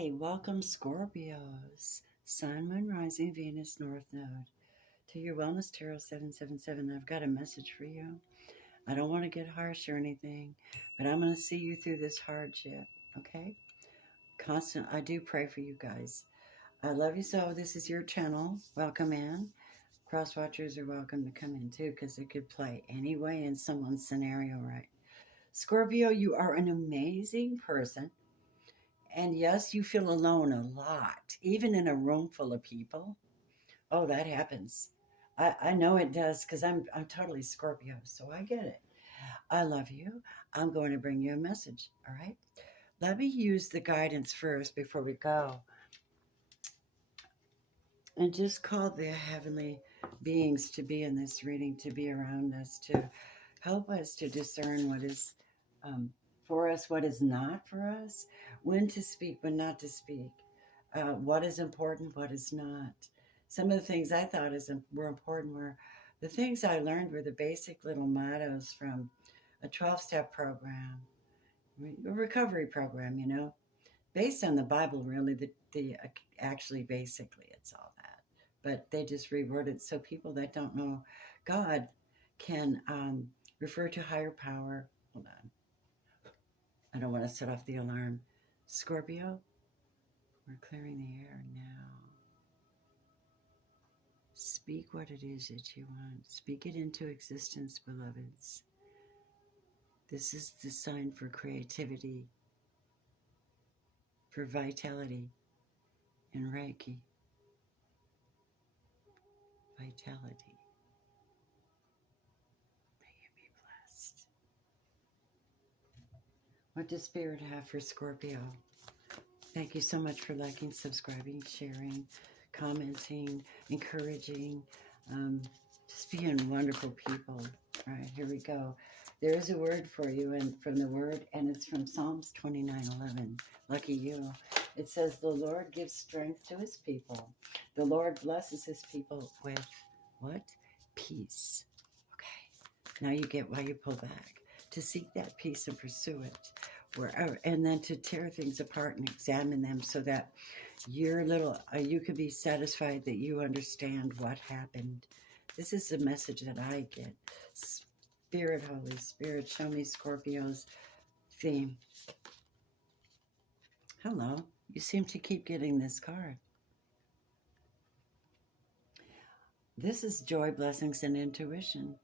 Hi, welcome Scorpios, Sun, Moon, Rising, Venus, North Node. To your Wellness Tarot 777, I've got a message for you. I don't want to get harsh or anything, but I'm going to see you through this hardship, okay? I do pray for you guys. I love you so. This is your channel. Welcome in. Cross watchers are welcome to come in too, because it could play anyway in someone's scenario, right? Scorpio, you are an amazing person. And yes, you feel alone a lot, even in a room full of people. Oh, that happens. I know it does because I'm totally Scorpio, so I get it. I love you. I'm going to bring you a message. All right. Let me use the guidance first before we go. And just call the heavenly beings to be in this reading, to be around us, to help us to discern what is for us, what is not for us, when to speak, when not to speak, what is important, what is not. Some of the things I thought were important were the things I learned were the basic little mottos from a 12-step program, a recovery program, based on the Bible, really. Actually, basically, it's all that. But they just reworded so people that don't know God can refer to higher power. Hold on. I don't want to set off the alarm. Scorpio, we're clearing the air now. Speak what it is that you want. Speak it into existence, beloveds. This is the sign for creativity, for vitality in Reiki. Vitality. May you be blessed. What does Spirit have for Scorpio? Thank you so much for liking, subscribing, sharing, commenting, encouraging, just being wonderful people. All right, here we go. There is a word for you, and from the word, and it's from Psalms 29:11. Lucky you. It says, the Lord gives strength to his people. The Lord blesses his people with what? Peace. Okay, now you get why you pull back. To seek that peace and pursue it. Wherever, and then to tear things apart and examine them so that you could be satisfied that you understand what happened. This is the message that I get. Spirit, Holy Spirit, show me Scorpio's theme. Hello, you seem to keep getting this card. This is joy, blessings, and intuition.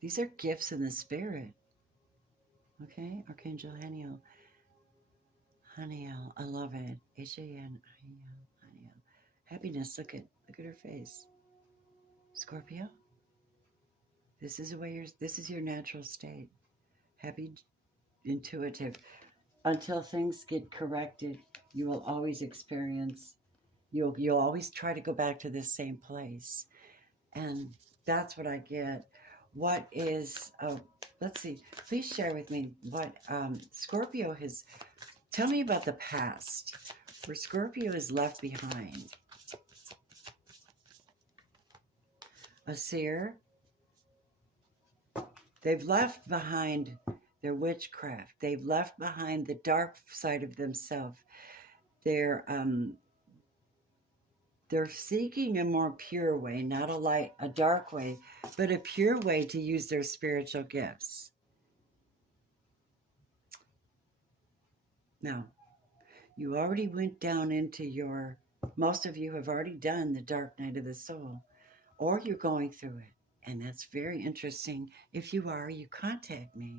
These are gifts in the spirit. Okay, Archangel Haniel. Haniel, I love it. H-A-N-I-E-L, Haniel. Happiness, look at her face. Scorpio, this is your natural state. Happy, intuitive. Until things get corrected, you will always experience, you'll always try to go back to this same place. And that's what I get. What is, let's see, please share with me what Scorpio has. Tell me about the past, where Scorpio is left behind. A seer. They've left behind their witchcraft. They've left behind the dark side of themselves. They're seeking a more pure way, not a dark way, but a pure way to use their spiritual gifts. Now, you already went down into most of you have already done the dark night of the soul, or you're going through it. And that's very interesting. If you are, you contact me.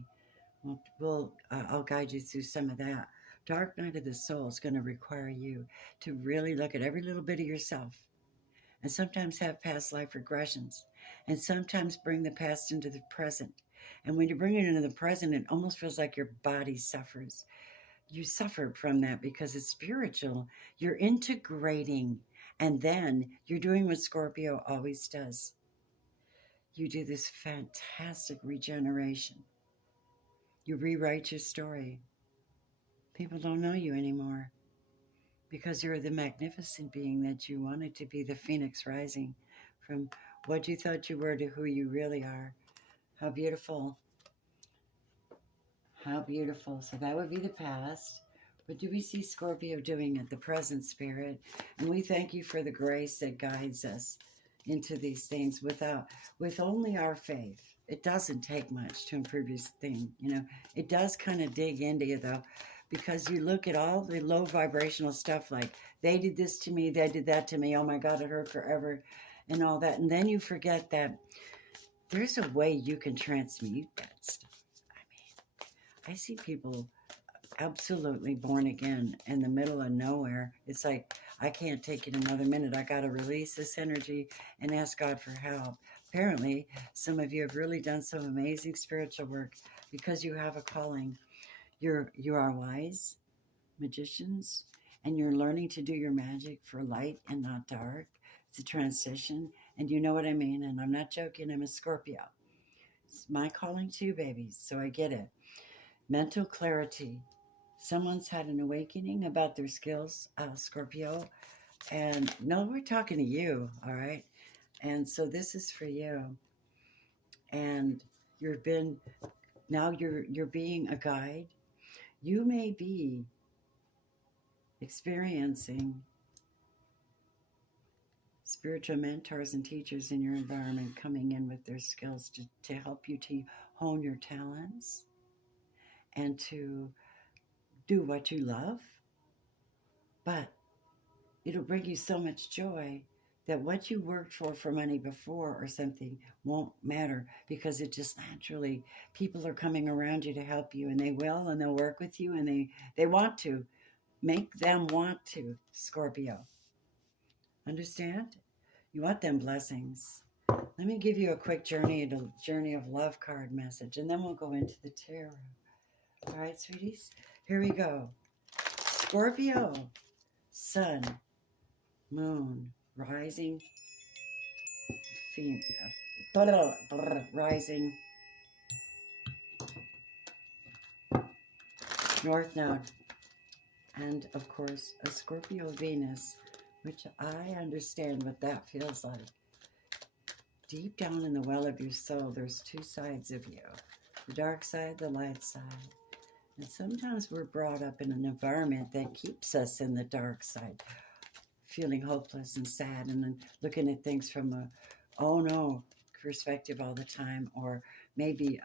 I'll guide you through some of that. Dark night of the soul is going to require you to really look at every little bit of yourself, and sometimes have past life regressions, and sometimes bring the past into the present. And when you bring it into the present, it almost feels like your body suffers. You suffered from that because it's spiritual. You're integrating, and then you're doing what Scorpio always does. You do this fantastic regeneration. You rewrite your story. People don't know you anymore because you're the magnificent being that you wanted to be, the phoenix rising from what you thought you were to who you really are. How beautiful. How beautiful. So that would be the past. What do we see Scorpio doing at the present, Spirit? And we thank you for the grace that guides us into these things with only our faith. It doesn't take much to improve your thing. You know, it does kind of dig into you, though, because you look at all the low vibrational stuff like, they did this to me, they did that to me, oh my God, it hurt forever, and all that. And then you forget that there's a way you can transmute that stuff. I mean, I see people absolutely born again in the middle of nowhere. It's like, I can't take it another minute. I got to release this energy and ask God for help. Apparently, some of you have really done some amazing spiritual work because you have a calling. You are wise magicians, and you're learning to do your magic for light and not dark. It's a transition, and you know what I mean. And I'm not joking. I'm a Scorpio. It's my calling too, babies. So I get it. Mental clarity. Someone's had an awakening about their skills, Scorpio. And no, we're talking to you, all right? And so this is for you. And now you're being a guide. You may be experiencing spiritual mentors and teachers in your environment coming in with their skills to help you to hone your talents and to do what you love. But it'll bring you so much joy that what you worked for money before or something won't matter, because it just naturally, people are coming around you to help you, and they will, and they'll work with you, and they want to. Make them want to, Scorpio. Understand? You want them blessings. Let me give you a quick journey of love card message, and then we'll go into the tarot. All right, sweeties? Here we go. Scorpio, sun, moon, rising, rising, north node, and of course a Scorpio Venus, which I understand what that feels like. Deep down in the well of your soul, there's two sides of you, the dark side, the light side. And sometimes we're brought up in an environment that keeps us in the dark side, feeling hopeless and sad, and then looking at things from a, oh no, perspective all the time, or maybe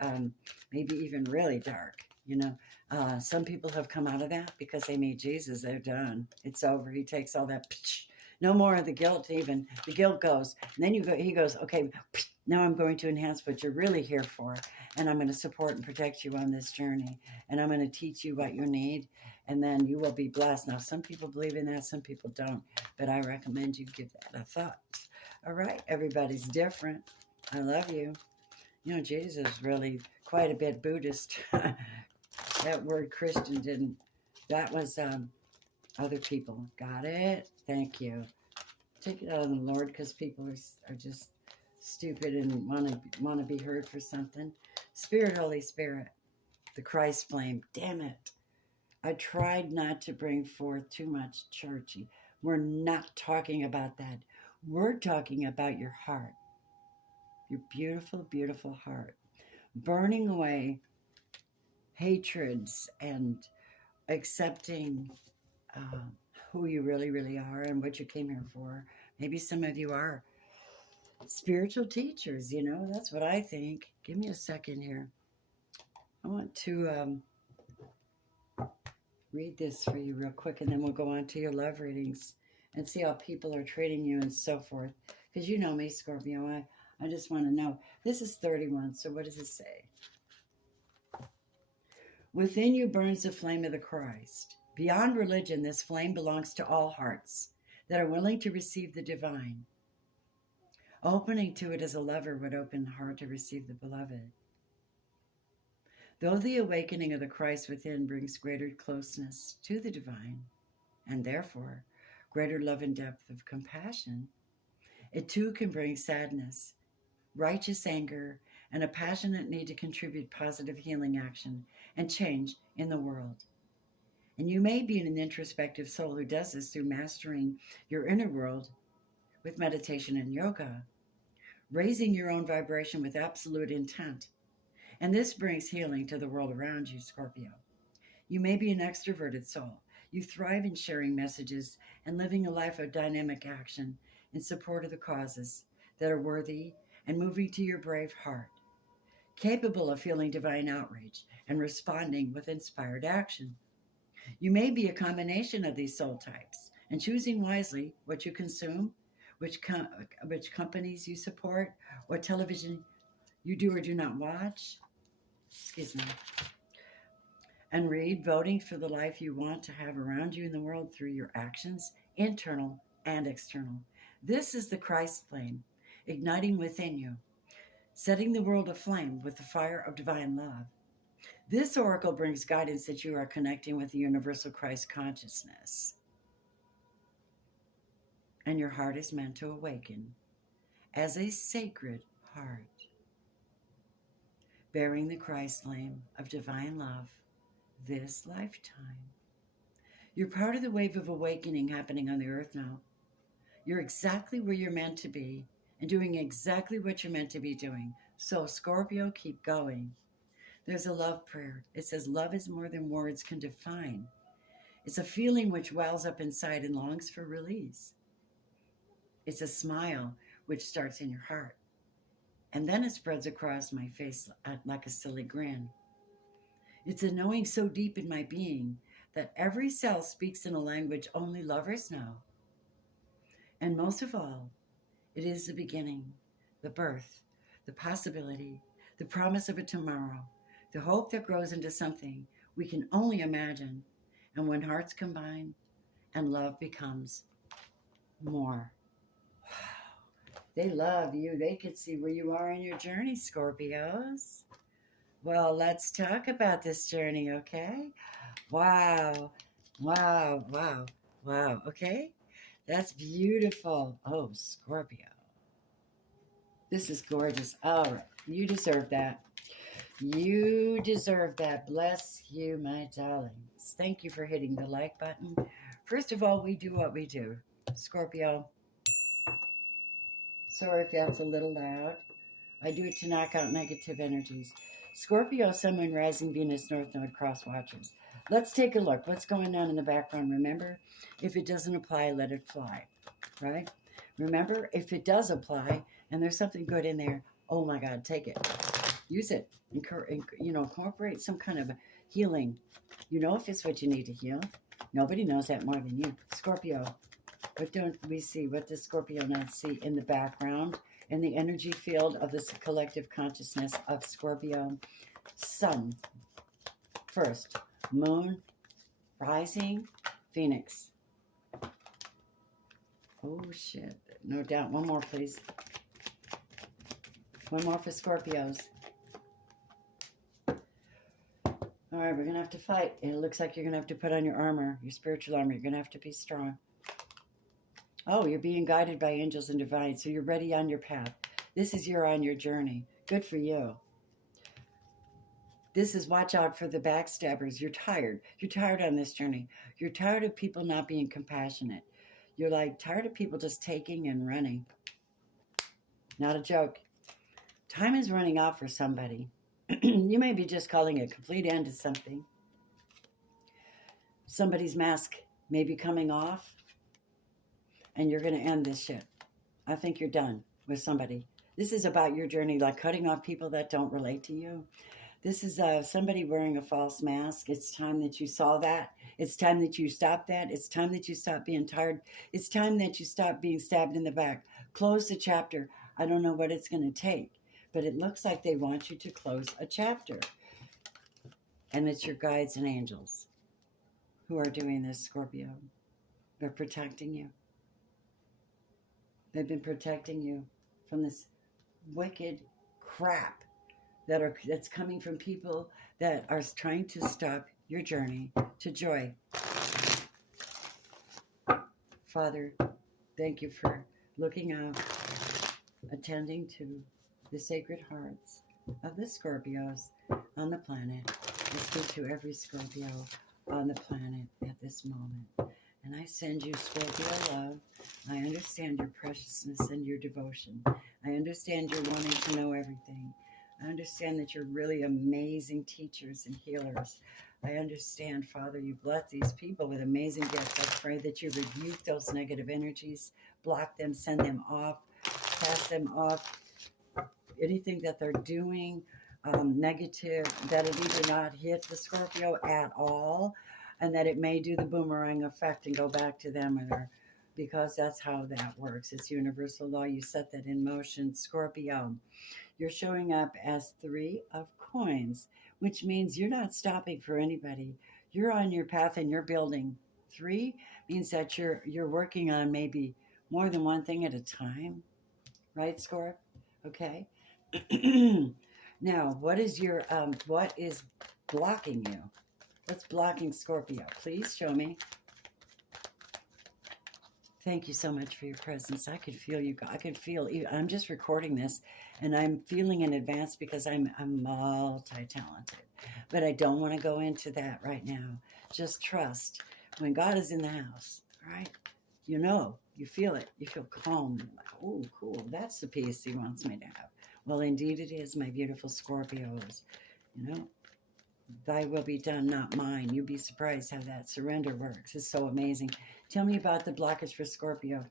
even really dark. You know, some people have come out of that because they meet Jesus. They're done. It's over. He takes all that. No more of the guilt. Even the guilt goes, and then he goes, okay, now I'm going to enhance what you're really here for, and I'm going to support and protect you on this journey, and I'm going to teach you what you need, and then you will be blessed. Now, some people believe in that, some people don't, but I recommend you give that a thought. All right, everybody's different. I love you. You know, Jesus is really quite a bit Buddhist. That word Christian didn't, that was other people. Got it? Thank you. Take it out of the Lord, because people are just stupid and want to be heard for something. Spirit, Holy Spirit, the Christ flame. Damn it. I tried not to bring forth too much churchy. We're not talking about that. We're talking about your heart. Your beautiful, beautiful heart. Burning away hatreds and accepting who you really, really are and what you came here for. Maybe some of you are spiritual teachers, you know, that's what I think. Give me a second here. I want to read this for you real quick, and then we'll go on to your love readings and see how people are treating you and so forth. Because you know me, Scorpio, I just want to know. This is 31, so what does it say? Within you burns the flame of the Christ. Beyond religion, this flame belongs to all hearts that are willing to receive the divine. Opening to it as a lover would open the heart to receive the beloved. Though the awakening of the Christ within brings greater closeness to the divine, and therefore greater love and depth of compassion, it too can bring sadness, righteous anger, and a passionate need to contribute positive healing action and change in the world. And you may be an introspective soul who does this through mastering your inner world with meditation and yoga, raising your own vibration with absolute intent. And this brings healing to the world around you, Scorpio. You may be an extroverted soul. You thrive in sharing messages and living a life of dynamic action in support of the causes that are worthy and moving to your brave heart, capable of feeling divine outrage and responding with inspired action. You may be a combination of these soul types, and choosing wisely what you consume, which companies you support, what television you do or do not watch, excuse me, and read, voting for the life you want to have around you in the world through your actions, internal and external. This is the Christ flame, igniting within you, setting the world aflame with the fire of divine love. This oracle brings guidance that you are connecting with the universal Christ consciousness, and your heart is meant to awaken as a sacred heart, bearing the Christ flame of divine love this lifetime. You're part of the wave of awakening happening on the earth now. You're exactly where you're meant to be and doing exactly what you're meant to be doing. So, Scorpio, keep going. There's a love prayer. It says, love is more than words can define. It's a feeling which wells up inside and longs for release. It's a smile which starts in your heart, and then it spreads across my face like a silly grin. It's a knowing so deep in my being that every cell speaks in a language only lovers know. And most of all, it is the beginning, the birth, the possibility, the promise of a tomorrow, the hope that grows into something we can only imagine. And when hearts combine and love becomes more. Wow. They love you. They could see where you are in your journey, Scorpios. Well, let's talk about this journey, okay? Wow. Wow. Wow. Wow. Okay? That's beautiful. Oh, Scorpio. This is gorgeous. All right. You deserve that. You deserve that. Bless you, my darlings. Thank you for hitting the like button. First of all, we do what we do. Scorpio. Sorry if that's a little loud. I do it to knock out negative energies. Scorpio, Sun, Moon, Rising, Venus, North Node, cross watchers. Let's take a look. What's going on in the background? Remember, if it doesn't apply, let it fly, right? Remember, if it does apply and there's something good in there, oh my God, take it. Use it. Incorporate some kind of healing. You know if it's what you need to heal. Nobody knows that more than you. Scorpio, what don't we see? What does Scorpio not see in the background? In the energy field of this collective consciousness of Scorpio? Sun first, Moon, Rising, Phoenix. Oh, shit. No doubt. One more, please. One more for Scorpios. All right, we're going to have to fight. It looks like you're going to have to put on your armor, your spiritual armor. You're going to have to be strong. Oh, you're being guided by angels and divine, so you're ready on your path. This is you're on your journey. Good for you. This is watch out for the backstabbers. You're tired. You're tired on this journey. You're tired of people not being compassionate. You're like tired of people just taking and running. Not a joke. Time is running out for somebody. You may be just calling a complete end to something. Somebody's mask may be coming off, and you're going to end this shit. I think you're done with somebody. This is about your journey, like cutting off people that don't relate to you. This is somebody wearing a false mask. It's time that you saw that. It's time that you stop that. It's time that you stop being tired. It's time that you stop being stabbed in the back. Close the chapter. I don't know what it's going to take, but it looks like they want you to close a chapter. And it's your guides and angels who are doing this, Scorpio. They're protecting you. They've been protecting you from this wicked crap that's coming from people that are trying to stop your journey to joy. Father, thank you for looking out, attending to the sacred hearts of the Scorpios on the planet. I speak to every Scorpio on the planet at this moment. And I send you Scorpio love. I understand your preciousness and your devotion. I understand your wanting to know everything. I understand that you're really amazing teachers and healers. I understand, Father, you bless these people with amazing gifts. I pray that you rebuke those negative energies, block them, send them off, pass them off. Anything that they're doing negative, that it either not hit the Scorpio at all, and that it may do the boomerang effect and go back to them, or because that's how that works. It's universal law. You set that in motion, Scorpio. You're showing up as 3 of coins, which means you're not stopping for anybody. You're on your path and you're building. 3 means that you're working on maybe more than one thing at a time, right, Scorp? Okay. Now, what is blocking you? What's blocking Scorpio? Please show me. Thank you so much for your presence. I could feel you. I could feel. I'm just recording this, and I'm feeling in advance because I'm multi-talented. But I don't want to go into that right now. Just trust when God is in the house. Right? You know, you feel it. You feel calm. You're like, oh, cool. That's the peace He wants me to have. Well, indeed it is, my beautiful Scorpios. You know, thy will be done, not mine. You'd be surprised how that surrender works. It's so amazing. Tell me about the blockage for Scorpio.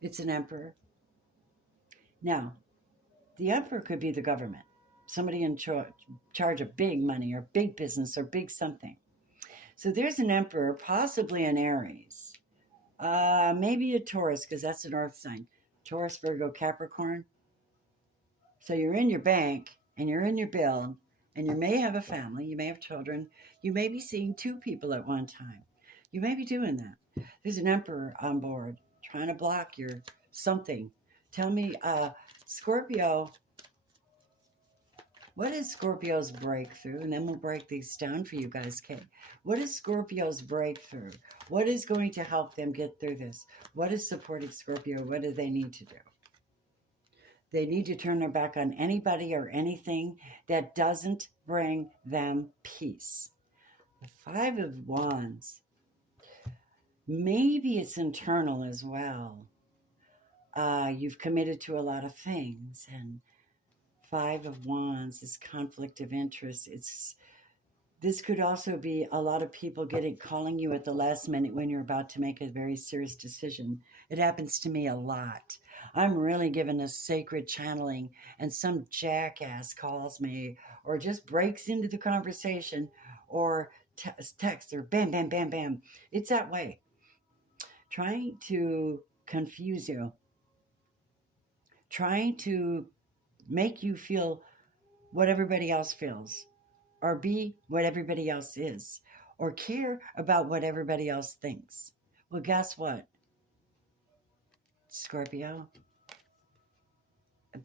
It's an emperor. Now, the emperor could be the government, somebody in charge of big money or big business or big something. So there's an emperor, possibly an Aries, maybe a Taurus, because that's an earth sign. Taurus, Virgo, Capricorn. So you're in your bank and you're in your build, and you may have a family, you may have children, you may be seeing 2 people at one time. You may be doing that. There's an emperor on board trying to block your something. Tell me, Scorpio, what is Scorpio's breakthrough? And then we'll break these down for you guys, okay? What is Scorpio's breakthrough? What is going to help them get through this? What is supporting Scorpio? What do they need to do? They need to turn their back on anybody or anything that doesn't bring them peace. The 5 of Wands. Maybe it's internal as well. You've committed to a lot of things, and 5 of Wands is conflict of interest. This could also be a lot of people calling you at the last minute when you're about to make a very serious decision. It happens to me a lot. I'm really given a sacred channeling, and some jackass calls me or just breaks into the conversation or text or bam, bam, bam, bam. It's that way. Trying to confuse you. Trying to make you feel what everybody else feels, or be what everybody else is, or care about what everybody else thinks. Well, guess what, Scorpio?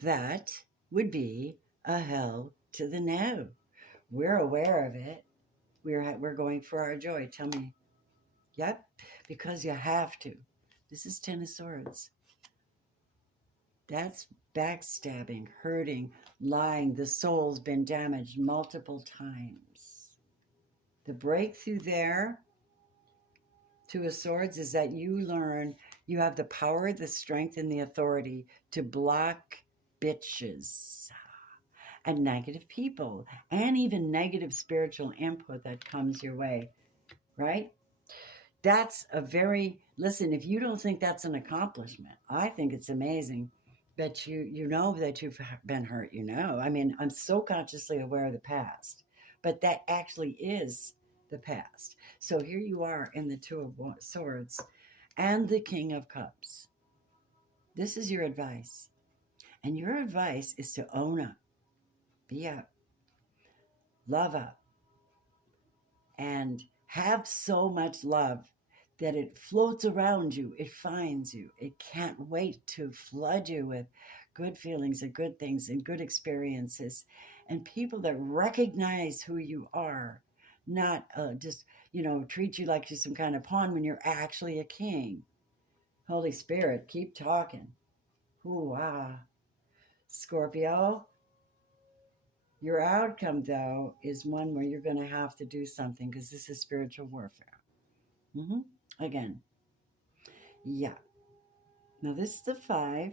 That would be a hell to the no. We're aware of it. We're going for our joy. Tell me. Yep, because you have to. This is 10 of Swords. That's backstabbing, hurting, lying. The soul's been damaged multiple times. The breakthrough there, 2 of Swords, is that you learn you have the power, the strength, and the authority to block bitches and negative people and even negative spiritual input that comes your way, right? That's listen, if you don't think that's an accomplishment, I think it's amazing. But you know that you've been hurt, you know. I mean, I'm so consciously aware of the past, but that actually is the past. So here you are in the 2 of Swords and the King of Cups. This is your advice. And your advice is to own up, be up, love up, and have so much love that it floats around you, it finds you, it can't wait to flood you with good feelings and good things and good experiences and people that recognize who you are, not just, treat you like you're some kind of pawn when you're actually a king. Holy Spirit, keep talking. Ooh, ah. Scorpio, your outcome, though, is one where you're going to have to do something because this is spiritual warfare. Again. Yeah. Now, this is the 5.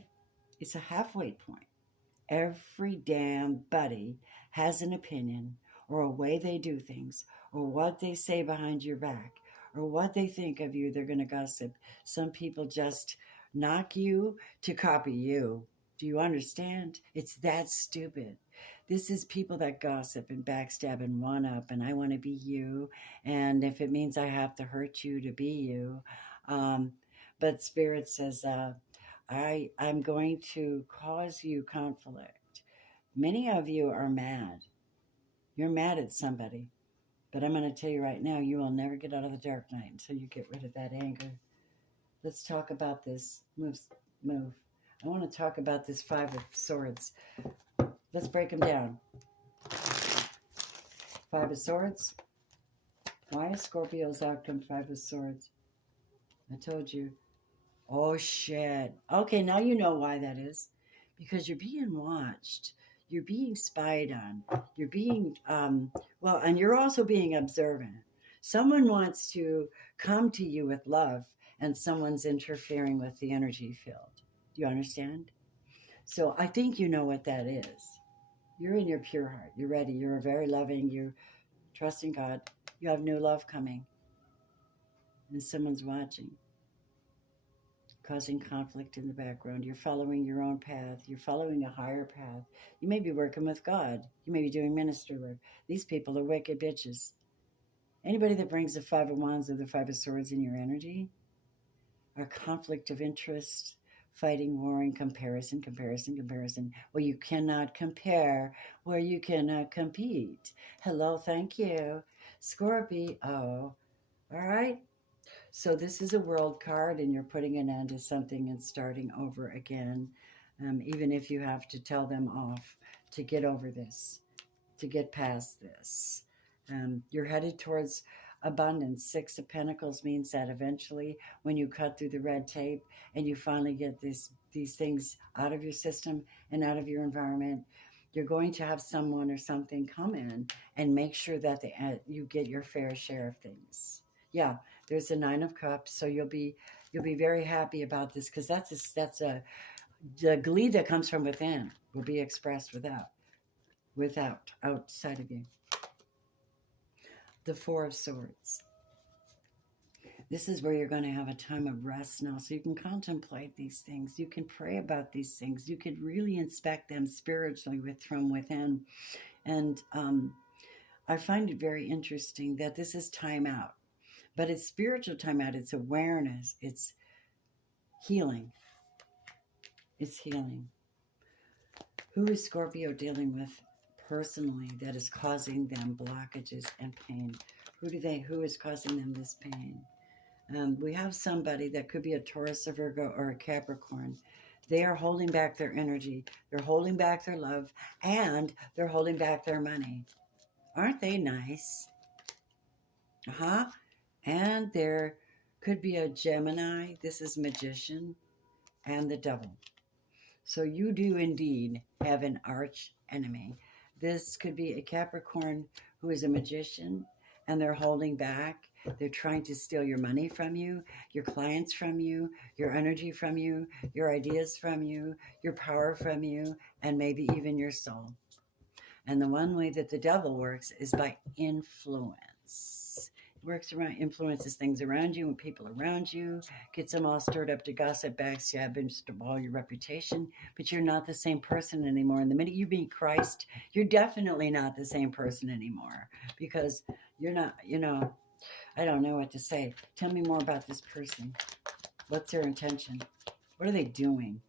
It's a halfway point. Every damn buddy has an opinion or a way they do things or what they say behind your back or what they think of you. They're going to gossip. Some people just knock you to copy you. Do you understand? It's that stupid. This is people that gossip and backstab and one up, and I want to be you. And if it means I have to hurt you to be you. Um, but Spirit says, I'm going to cause you conflict. Many of you are mad. You're mad at somebody. But I'm going to tell you right now, you will never get out of the dark night until you get rid of that anger. Let's talk about this. Move. I want to talk about this Five of Swords. Let's break them down. Five of Swords. Why is Scorpio's outcome Five of Swords? I told you. Oh, shit. Okay, now you know why that is. Because you're being watched. You're being spied on. You're being, well, and you're also being observant. Someone wants to come to you with love, and someone's interfering with the energy field. Do you understand? So I think you know what that is. You're in your pure heart. You're ready. You're very loving. You're trusting God. You have new love coming. And someone's watching, causing conflict in the background. You're following your own path. You're following a higher path. You may be working with God. You may be doing ministry work. These people are wicked bitches. Anybody that brings the Five of Wands or the Five of Swords in your energy are conflict of interest, fighting, warring, comparison. Well, you cannot compare where you cannot compete. Hello, thank you. Scorpio. All right. So this is a world card, and you're putting an end to something and starting over again, even if you have to tell them off to get over this, to get past this. You're headed towards abundance. Six of Pentacles means that eventually when you cut through the red tape and you finally get these things out of your system and out of your environment, you're going to have someone or something come in and make sure that you get your fair share of things. Yeah, there's the Nine of Cups, so you'll be very happy about this, because that's the glee that comes from within will be expressed without outside of you. The Four of Swords. This is where you're going to have a time of rest now, so you can contemplate these things. You can pray about these things. You can really inspect them spiritually from within. And I find it very interesting that this is time out. But it's spiritual time out. It's awareness. It's healing. It's healing. Who is Scorpio dealing with personally that is causing them blockages and pain? Who is causing them this pain? We have somebody that could be a Taurus, a Virgo, or a Capricorn. They are holding back their energy. They're holding back their love, and they're holding back their money. Aren't they nice? And there could be a Gemini. This is Magician and the Devil. So you do indeed have an arch enemy. This could be a Capricorn who is a magician, and they're holding back. They're trying to steal your money from you, your clients from you, your energy from you, your ideas from you, your power from you, and maybe even your soul. And the one way that the devil works is by influence. It works around, influences things around you and people around you, gets them all stirred up to gossip, backstab, and spoil your reputation. But you're not the same person anymore. And the minute you meet Christ, you're definitely not the same person anymore, because you're not, I don't know what to say. Tell me more about this person. What's their intention? What are they doing?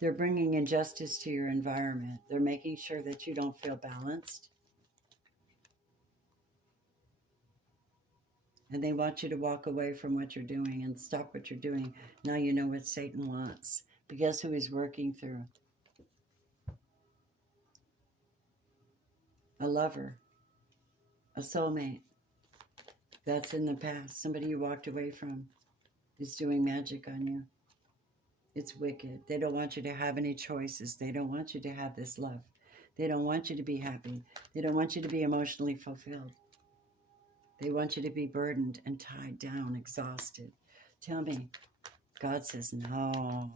They're bringing injustice to your environment. They're making sure that you don't feel balanced. And they want you to walk away from what you're doing and stop what you're doing. Now you know what Satan wants. But guess who he's working through? A lover. A soulmate. That's in the past. Somebody you walked away from is doing magic on you. It's wicked. They don't want you to have any choices. They don't want you to have this love. They don't want you to be happy. They don't want you to be emotionally fulfilled. They want you to be burdened and tied down, exhausted. Tell me, God says no.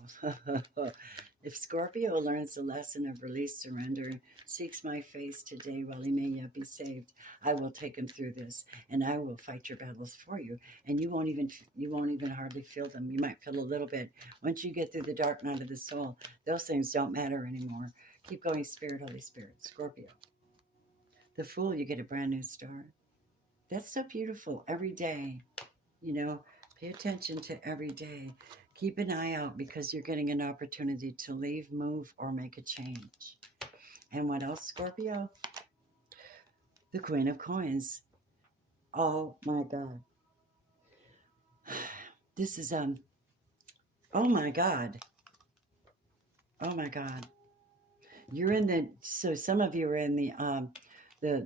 If Scorpio learns the lesson of release, surrender, seeks my face today while he may yet be saved, I will take him through this, and I will fight your battles for you. And you won't even hardly feel them. You might feel a little bit. Once you get through the dark night of the soul, those things don't matter anymore. Keep going, Spirit, Holy Spirit. Scorpio. The Fool, you get a brand new start. That's so beautiful. Every day, pay attention to every day. Keep an eye out because you're getting an opportunity to leave, move, or make a change. And what else, Scorpio? The Queen of Coins. Oh my God. This is, oh my God. Oh my God. So some of you are in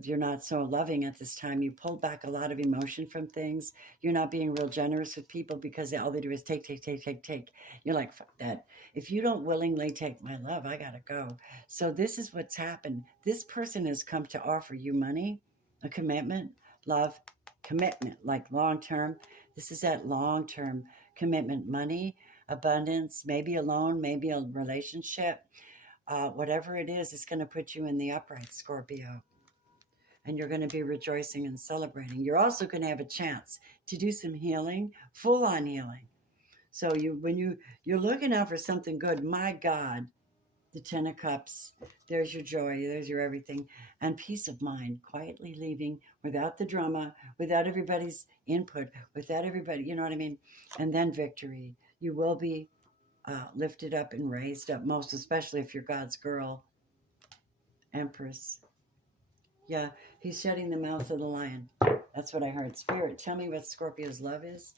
you're not so loving at this time. You pulled back a lot of emotion from things. You're not being real generous with people because all they do is take, take, take, take, take. You're like, fuck that. If you don't willingly take my love, I gotta go. So this is what's happened. This person has come to offer you money, a commitment, love, commitment, like long-term. This is that long-term commitment, money, abundance, maybe a loan, maybe a relationship. Whatever it is, it's going to put you in the upright, Scorpio. And you're going to be rejoicing and celebrating. You're also going to have a chance to do some healing, full-on healing. So when you're looking out for something good, my God, the 10 of Cups, there's your joy, there's your everything, and peace of mind, quietly leaving without the drama, without everybody's input, without everybody, you know what I mean? And then victory. You will be lifted up and raised up, most especially if you're God's girl, Empress. Yeah, he's shutting the mouth of the lion. That's what I heard. Spirit, tell me what Scorpio's love is.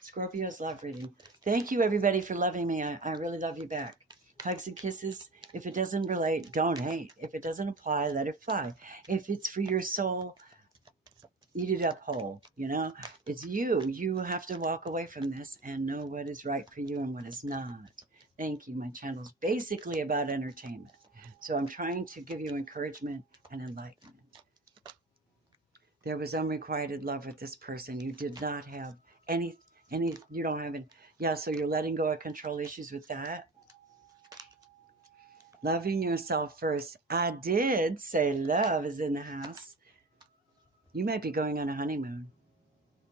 Scorpio's love reading. Thank you, everybody, for loving me. I really love you back. Hugs and kisses. If it doesn't relate, don't hate. If it doesn't apply, let it fly. If it's for your soul, eat it up whole. It's you. You have to walk away from this and know what is right for you and what is not. Thank you. My channel's basically about entertainment. So I'm trying to give you encouragement and enlightenment. There was unrequited love with this person. You did not have any, you don't have any. Yeah, so you're letting go of control issues with that. Loving yourself first. I did say love is in the house. You might be going on a honeymoon.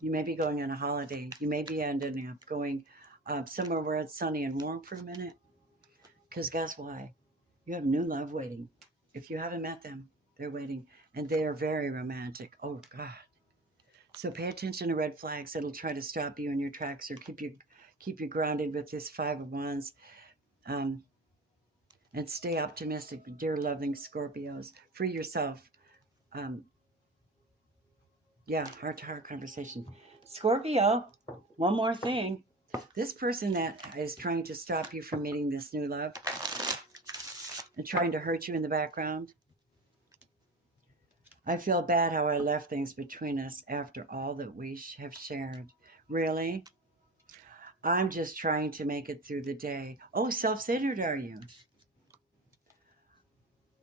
You may be going on a holiday. You may be ending up going somewhere where it's sunny and warm for a minute. Because guess why? You have new love waiting. If you haven't met them, they're waiting. And they are very romantic. Oh, God. So pay attention to red flags that'll try to stop you in your tracks or keep you grounded with this 5 of Wands. And stay optimistic, dear loving Scorpios. Free yourself. Yeah, heart-to-heart conversation. Scorpio, one more thing. This person that is trying to stop you from meeting this new love and trying to hurt you in the background. I feel bad how I left things between us after all that we have shared. Really? I'm just trying to make it through the day. Oh, self-centered are you?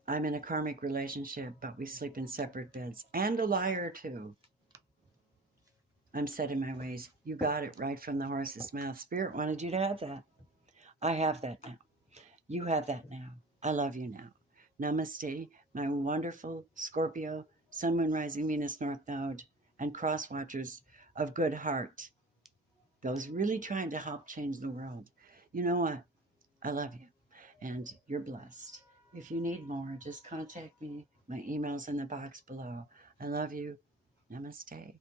I'm in a karmic relationship, but we sleep in separate beds. And a liar, too. I'm set in my ways. You got it right from the horse's mouth. Spirit wanted you to have that. I have that now. You have that now. I love you now. Namaste, my wonderful Scorpio, Sun, Moon, Rising, Venus, North Node, and cross watchers of good heart. Those really trying to help change the world. You know what? I love you, and you're blessed. If you need more, just contact me. My email's in the box below. I love you. Namaste.